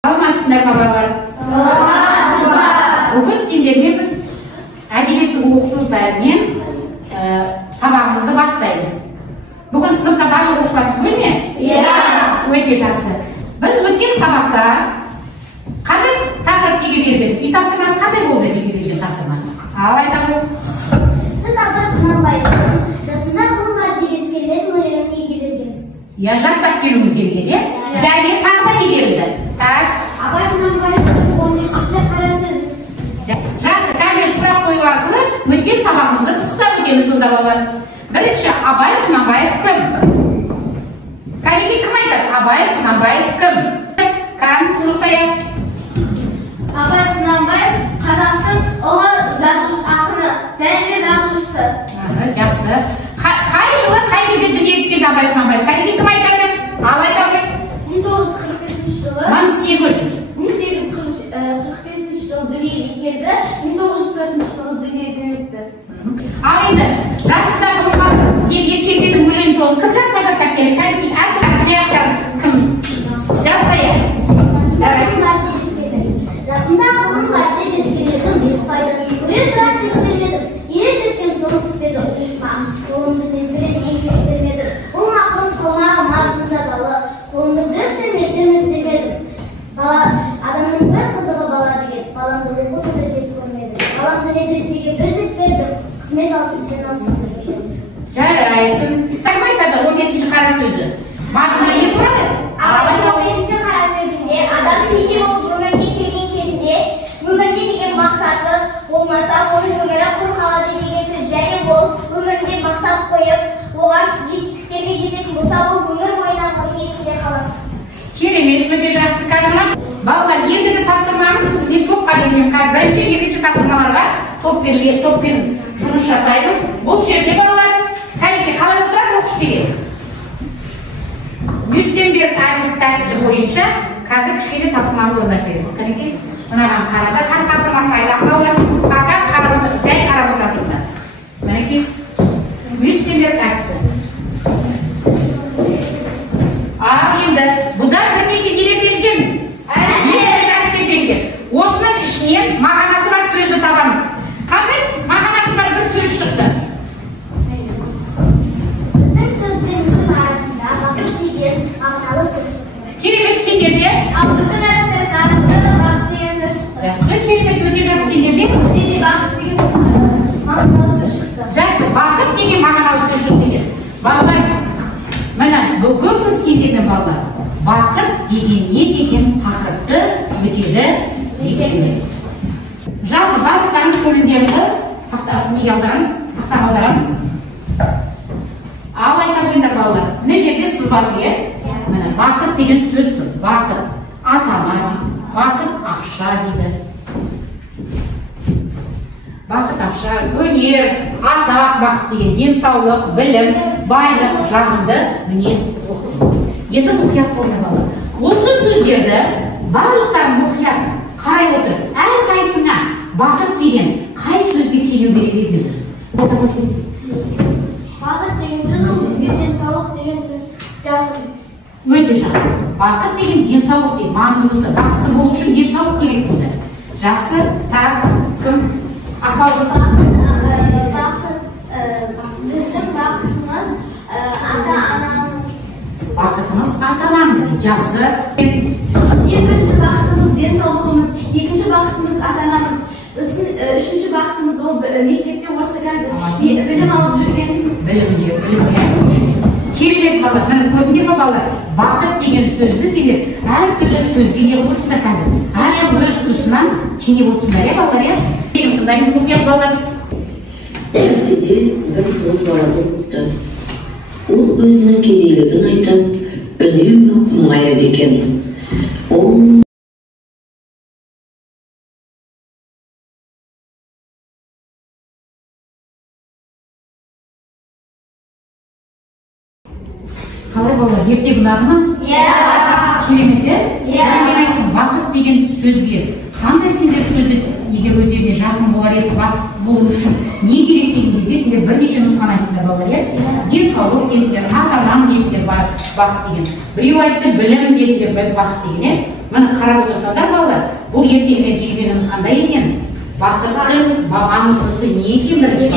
Саламатсыздар ма балалар? Бүгін сендермен біз әдебиетті оқыту бәрінен сабағымызды бастаймыз. Бүгін сыныпта барлық оқушылар түгел ме? Иә. Өте жақсы. Біз өткен сабақта қандай тақырып неге бердік? Үй тапсырмасы қандай болды неге берген тапсырма? Ал айтамын. Сіз Абай Құнанбаевтың жасында ғылым бар деп ескермеді өлеңін неге бергенсіз? Я жаттап келуіміз керек еді. Және тағы да не берілді? Абай Құнанбаевтың 15-ші қарасыз. Жақсы, қазір сұрақ қою арқылы өткен сабағымызды пысықтап өтеміз сонда балалар. Бірінші, Абай Құнанбаев кім? Кәлеге кім айтады? Абай Құнанбаев кім? Кәм Құнысая. Абай Құнанбаев қазақтың ұлы жазушы ақыны және де жазушысы. Жақсы. Қай жылы қай жерде дүниеге келді Абай Құнанбаев? Кәлеге кім айтады? Ал айтады. 1945 жылы. 1845 жылы дүниеге келді. 1904 жылы дүниеден өтті. Ал енді жасында ғылымға деп ескерген өлең жолын кім жаттап келді? Кәлеге кім? Жасая. Жасында ғылым бар деп ескермедім, пайдасын көре тұра тексермедім. Ер жеткен соң түспеді ұшма, қолымды мезгілет еш ескермедім. Бұл мақым қолмағы мағын жазалы, қолымды дөксеместен іздемедім. Адамның бір қызығы бала деген, баламды оқытуды жеп көрмедім. Баламды медресеге білдік бердім, қызмет алсын, сен алсын көрмедім. Жарайсың. Кім айтады 15-ші қара сөзі? Мазмұны не тұрады? Абайдың 15-ші қара сөзінде адам неге болып өмірге келген кезінде өмірде деген мақсаты болмаса оның өмірі құр қалады деген сөз. Және ол өмірінде мақсат қойып оған жетістіктерге жететін болса ол өмір бойына оның есінде қалады. Керемет, өте жақсы кәдімгі. Балалар, ендігі тапсырмамыз мен топқа берген. Қазір бірінші, екінші тапсырмаларға топпен жұмыс жасаймыз. Бұл жерде балалар, кәлеге қалай отырады оқыш деген? Ньюстенберг әдіс тәсілі бойынша қазір кішкене тапсырманы орындап береміз. Кәлеге, мынаған қарады. Қазір тапсырмасын айтамын балалар. Аға қарап отыр, жай қарап отыратындар. Кәлеге, Ньюстенберг әдісі. Ал енді, бұдан бірнеше келе берген. Осының ішінен мағанасы бар сөзді табамыз. Қандай мағанасы бар бір сөз шықты? Біздің сөздеріміздің арасында бақыт деген мағыналы сөз шықты. Керемет, сендерде? Ал біздің арасында да бақыт деген сөз шықты. Жақсы, керемет, өте жақсы, сендерде? Бізде де бақыт деген мағыналы сөз шықты. Жақсы, бақыт деген мағыналы сөз шықты деген. Балалар, мына бүгін сендермен балалар, бақыт деген не деген тақырыпты өтеді екенбіз. Жалпы бақыттарыңыз өлеңдерді неге аударамыз? Тақтаға аударамыз. Ал айта қойыңдар балалар. Мына жерде сызбалы иә? Мына бақыт деген сөз тұр. Бақыт, атама, бақыт ақша дейді. Бақыт ақша, өнер, атақ, бақыт деген денсаулық, білім, байлық, жағымды мінез. Енді мұқият болыңдар балалар. Осы сөздерді барлықтарын мұқият қарай отыр. Әрқайсына бақыт деген қай сөзге теңеу керек еді? Бақыт деген сөзге денсаулық деген сөз жазылды. Өте жақсы. Бақыт деген денсаулық дейді. Маңыздысы. Бақытты болу үшін денсаулық керек болды. Жақсы. Тағы кім? Ақбал. Біздің бақытымыз ата-анамыз. Бақытымыз ата-анамыз дейді. Жақсы. Бірінші бақытымыз денсаулығымыз, екінші бақытымыз ата-анамыз, үшінші бақытымыз ол мектепте осы қазір білім алып жүргеніміз. Керемет балалар, міне көрдіңдер ме балалар? Бақыт деген сөзді сендер әртүрлі сөзге не қылып отырсыңдар қазір? Әр өз тұсынан теңеп отырсыңдар иә балалар иә? Тыңдаймыз мұқият балалар. Ертеде бір қыз бара болыпты. Ол өзінің кедейлігін айтып, үнемі қылмайды екен. Қалай балалар, ертегі ұнады ма? Иә. Керемет иә? Иә. Мен айттым, бақыт деген сөзге қандай сендер сөзді егер өздеріне жақын болар еді бақыт болу үшін не керек деген кезде сендер бірнеше нұсқаны айттыңдар балалар, иә? Денсаулық дедіңдер, ата-анам дедіңдер, бақыт деген. Біреу айтты білім дедіңдер, бақыт деген, иә? Міне қарап отырсаңдар балалар, бұл ертеңіне түйгеніміз қандай екен? Бақыттың маңыздысы не екен бірінші?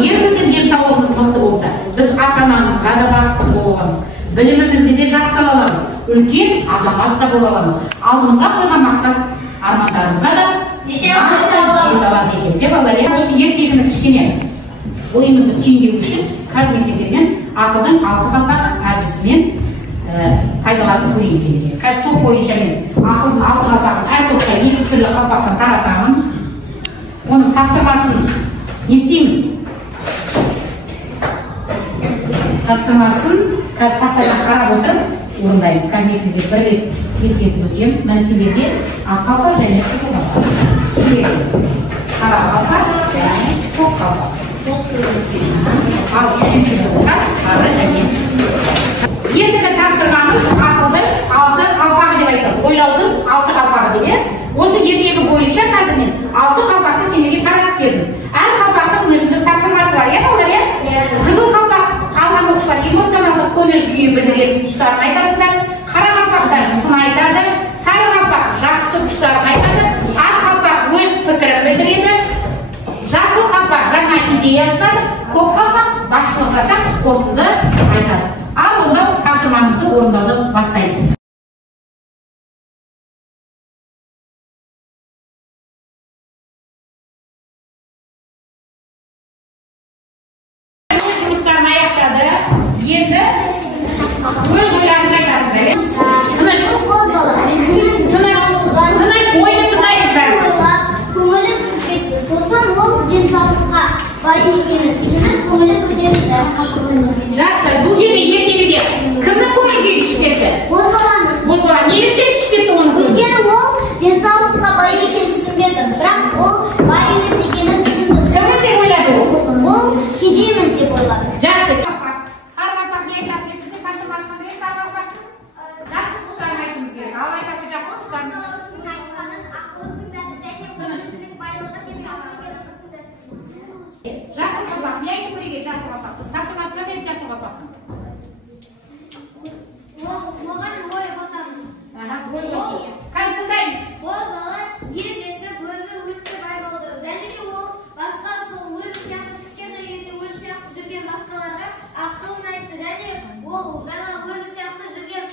Егер біздің денсаулығымыз мықты болса, біз ата-анамызға да бақытты бола аламыз, білімімізді де жақсы ала аламыз, үлкен азамат та бола аламыз. Алдымызға қойған мақсат армандарымызға да жете алады екенбіз, иә балалар? Осы ертегіні кішкене ойымызды түйіндеу үшін қазір мектептермен ақылдың 6 қалпақ әдісімен пайдаланып көрейік сендерге. Қазір топ бойынша мен ақылдың 6 қалпағын әр топқа 2 түрлі қалпақтан таратамын. Оның тапсырмасын не істейміз? Тапсырмасын қазір тақтадан қарап отырып орындаймыз. Комиссияға бір рет ескертіп өтемін. Мына сендерге ақ қалпақ және қызыл қалпақ. Сендерге қара қалпақ және көк қалпақ. Ал үшінші қалпаққа сары және. Ендігі тапсырмамыз ақылдың 6 қалпағы деп айтады. Ойлаудың 6 қалпағы дейді. Осы ертегі бойынша қазір мен 6 қалпақты сендерге таратып бердім. Әр қалпақтың өзіндік тапсырмасы бар, иә балалар, иә? Қызыл қалпақ қалған оқушылар эмоцияларды көңіл күйі білдіретін тұстарын айтасыздар. Қара қалпақтар сын айтады, сары қалпақ жақсы тұстарын айтады, ақ қалпақ өз пікірін білдіреді, жасыл қалпақ жаңа идеясын, көк қалпақ басшылық жасап қорытынды айтады. Ал онда тапсырмамызды орындауды бастаймыз. Жұмыстарын аяқтады. Енді өз ойларыңызды айтасыздар. Тыныш, ойды тыңдаймыздар. Көңілі түсіп кетті. Сосын ол денсаулыққа бай екенін түсініп, көңілі көтерілді. Жақсы, бұл жерде ертегіде кімнің көңіл-күйі түсіп кетті? Бозбаланың. Бозбала неліктен түсіп кетті оның көңіл-күйі? Өйткені ол денсаулыққа бай екенін түсінбеді, бірақ ол бай емес екенін түсінді. Кімнің деп ойлады ол? Ол кедеймін деп ойлады. Жақсы. Сары қалпақ не айтады деп біздің тапсырмасына береді сары қалпақтың? Жақсы тұстарын айтуымыз керек. Ал айтады жақсы тұстарын. Жасыл қалпақ не айтты көрейік жасыл қалпақ? Біз тапсырмасына береді жасыл қалпақтың. Оған ой қосамыз. Ой қосамыз. Қайын тыңдаймыз. Бозбала ер жетіп өзі өте бай болды. Және де ол басқа сол өзі сияқты кішкентай кезде өзі сияқты жүрген басқаларға ақылын айтты. Және ол жаңағы өзі сияқты жүрген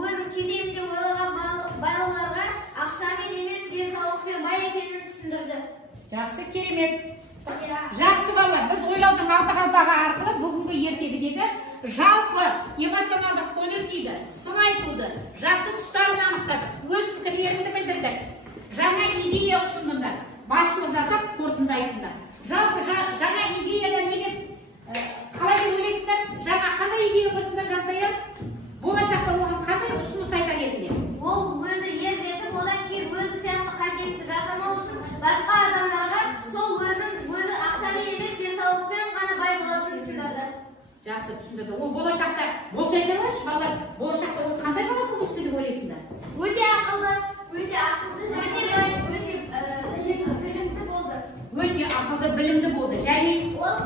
өзін кедеймін деп ойлаған балаларға ақшамен емес денсаулықпен бай екенін түсіндірді. Жақсы, керемет. Жақсы балалар, біз ойлаудың 6 қалпағы арқылы бүгінгі ертегідегі жалпы эмоционалдық көңіл-күйді, сын айтуды, жақсы тұстарын анықтадық, өз пікірлеріңді білдірдік, жаңа идея ұсындыңдар, басшылық жасап қорытынды айтыңдар. Жалпы жаңа идеяда не деп қалай деп ойлайсыздар? Жаңа қандай идея қосыңдар жансая? Болашақта оған қандай ұсыныс айтар едіңдер? Ол өзі ер жетіп, одан кейін өзі сияқты қажетті жасамау үшін басқа адамдарға сол өзі ақшамен емес денсаулықпен ғана бай болатынын түсіндірді. Жақсы түсіндірді. Ол болашақта болжай салайыншы балалар. Болашақта ол қандай бала болып өсті деп ойлайсыңдар? Өте ақылды, білімді болды. Өте ақылды, білімді болды. Және ол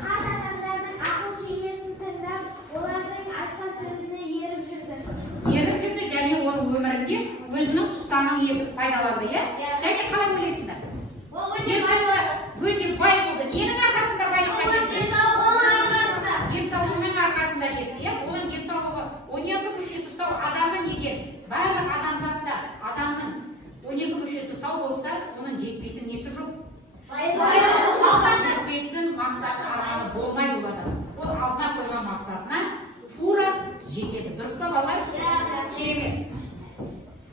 қарт адамдардың ақыл кеңесін тыңдап, олардың айтқан сөзіне еріп жүрді. Еріп жүрді және оның өмірінде өзінің ұстанымын етіп пайдаланды, иә? Және қалай ойлайсыңдар? Ол өте бай болды. Өте бай болды. Ненің арқасында байлыққа жетті? Денсаулығының арқасында жетті, иә? Оның денсаулығы 12 мүшесі сау адамның егер барлық адамзатта адамның 12 мүшесі сау болса, оның жетпейтін несі жоқ? Жетпейтін мақсаты болмай болады. Ол алдына қойған мақсатына тура жетеді. Дұрыс па балалар? Керемет.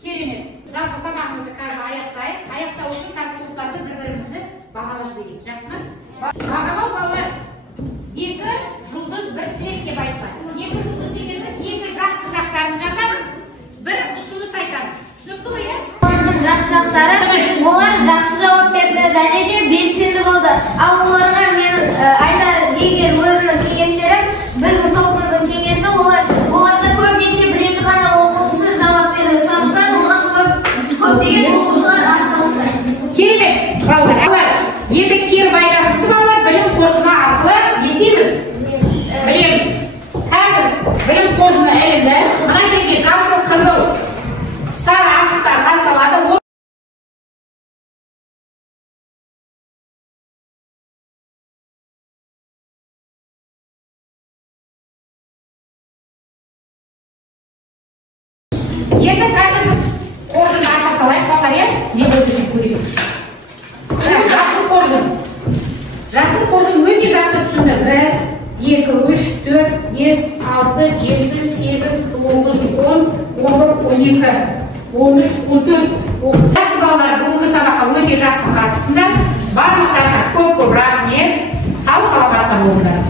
Керемет. Жалпы сабағымызды қазір аяқтайық. Аяқтау үшін қазір топтарды бір-бірімізді бағалап жіберейік. Жақсы ма? Бағалау балалар. 2 жұлдыз 1 тілек деп айтпайды. 2 жұлдыз дегеніміз 2 жақсы жақтарын жазамыз, 1 ұсыныс айтамыз. Түсінікті ме? Жақсы жақтары, олар жақсы жауап берді, және де белсенді болды. Ал оларға мен айтар, егер өзімнің кеңестерім, біздің топымыздың кеңесі, оларды көбінесе білетін ғана оқушы жауап берді. Сондықтан оған көптеген оқушылар атсалысты. Керемет. Енді қазір біз қоржынды аша салайық, балалар, иә? Не болып көрейік. Жасыл қоржын. Жасыл қоржын өте жақсы түсінді. 1, 2, 3, 4, 5, 6, 7, 8, 9, 10, 11, 12, 13, 14. Жақсы балалар, бүгінгі сабаққа өте жақсы қатысыңдар. Барлықтарына көп рахмет. Сау саламатта болыңдар.